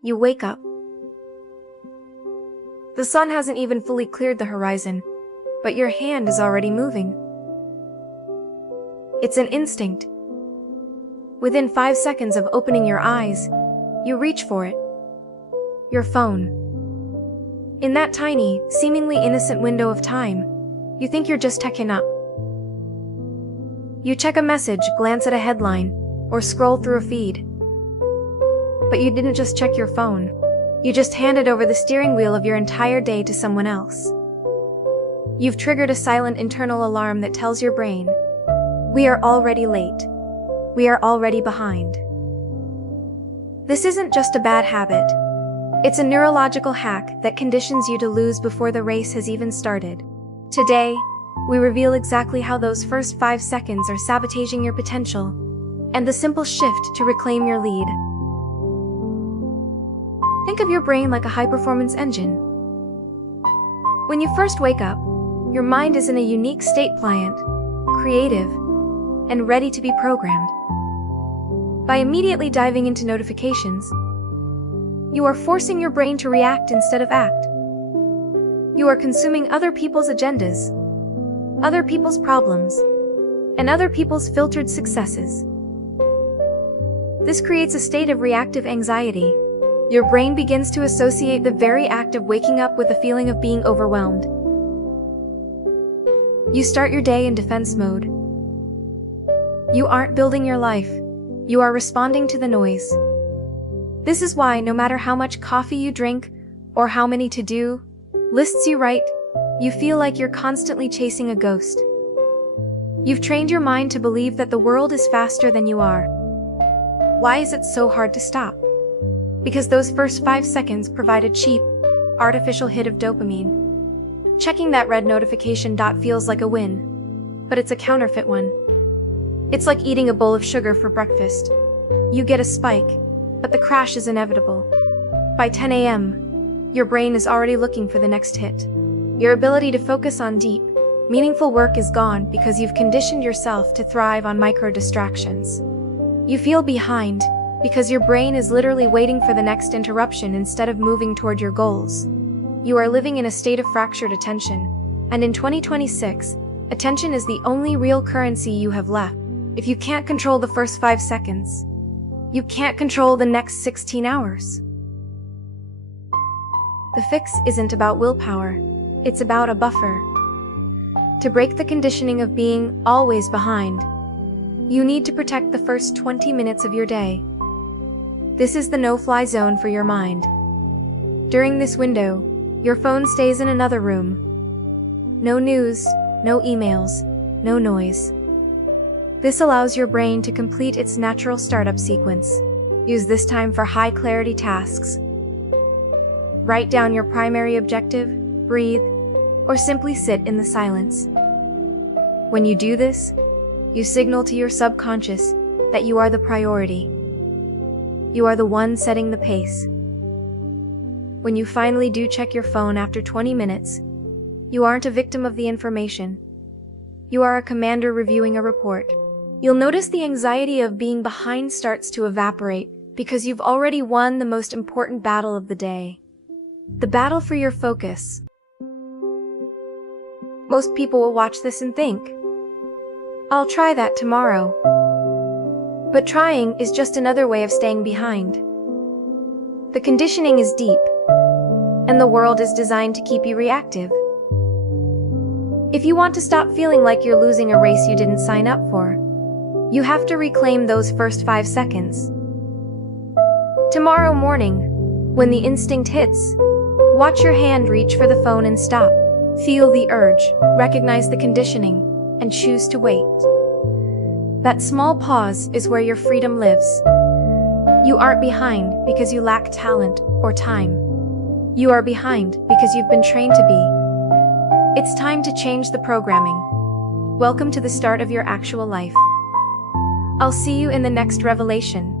You wake up. The sun hasn't even fully cleared the horizon, but your hand is already moving. It's an instinct. Within 5 seconds of opening your eyes, you reach for it. Your phone. In that tiny, seemingly innocent window of time, you think you're just checking up. You check a message, glance at a headline, or scroll through a feed. But you didn't just check your phone. You just handed over the steering wheel of your entire day to someone else. You've triggered a silent internal alarm that tells your brain, "We are already late. We are already behind." This isn't just a bad habit. It's a neurological hack that conditions you to lose before the race has even started. Today, we reveal exactly how those first 5 seconds are sabotaging your potential, and the simple shift to reclaim your lead. Think of your brain like a high-performance engine. When you first wake up, your mind is in a unique state, pliant, creative, and ready to be programmed. By immediately diving into notifications, you are forcing your brain to react instead of act. You are consuming other people's agendas, other people's problems, and other people's filtered successes. This creates a state of reactive anxiety. Your brain begins to associate the very act of waking up with a feeling of being overwhelmed. You start your day in defense mode. You aren't building your life. You are responding to the noise. This is why no matter how much coffee you drink or how many to-do lists you write, you feel like you're constantly chasing a ghost. You've trained your mind to believe that the world is faster than you are. Why is it so hard to stop? Because those first 5 seconds provide a cheap, artificial hit of dopamine. Checking that red notification dot feels like a win, but it's a counterfeit one. It's like eating a bowl of sugar for breakfast. You get a spike, but the crash is inevitable. By 10 a.m., your brain is already looking for the next hit. Your ability to focus on deep, meaningful work is gone because you've conditioned yourself to thrive on micro-distractions. You feel behind because your brain is literally waiting for the next interruption instead of moving toward your goals. You are living in a state of fractured attention, and in 2026, attention is the only real currency you have left. If you can't control the first 5 seconds, you can't control the next 16 hours. The fix isn't about willpower, it's about a buffer. To break the conditioning of being always behind, you need to protect the first 20 minutes of your day. This is the no-fly zone for your mind. During this window, your phone stays in another room. No news, no emails, no noise. This allows your brain to complete its natural startup sequence. Use this time for high-clarity tasks. Write down your primary objective, breathe, or simply sit in the silence. When you do this, you signal to your subconscious that you are the priority. You are the one setting the pace. When you finally do check your phone after 20 minutes, you aren't a victim of the information. You are a commander reviewing a report. You'll notice the anxiety of being behind starts to evaporate because you've already won the most important battle of the day. The battle for your focus. Most people will watch this and think, "I'll try that tomorrow." But trying is just another way of staying behind. The conditioning is deep, and the world is designed to keep you reactive. If you want to stop feeling like you're losing a race you didn't sign up for, you have to reclaim those first 5 seconds. Tomorrow morning, when the instinct hits, watch your hand reach for the phone and stop. Feel the urge, recognize the conditioning, and choose to wait. That small pause is where your freedom lives. You aren't behind because you lack talent or time. You are behind because you've been trained to be. It's time to change the programming. Welcome to the start of your actual life. I'll see you in the next revelation.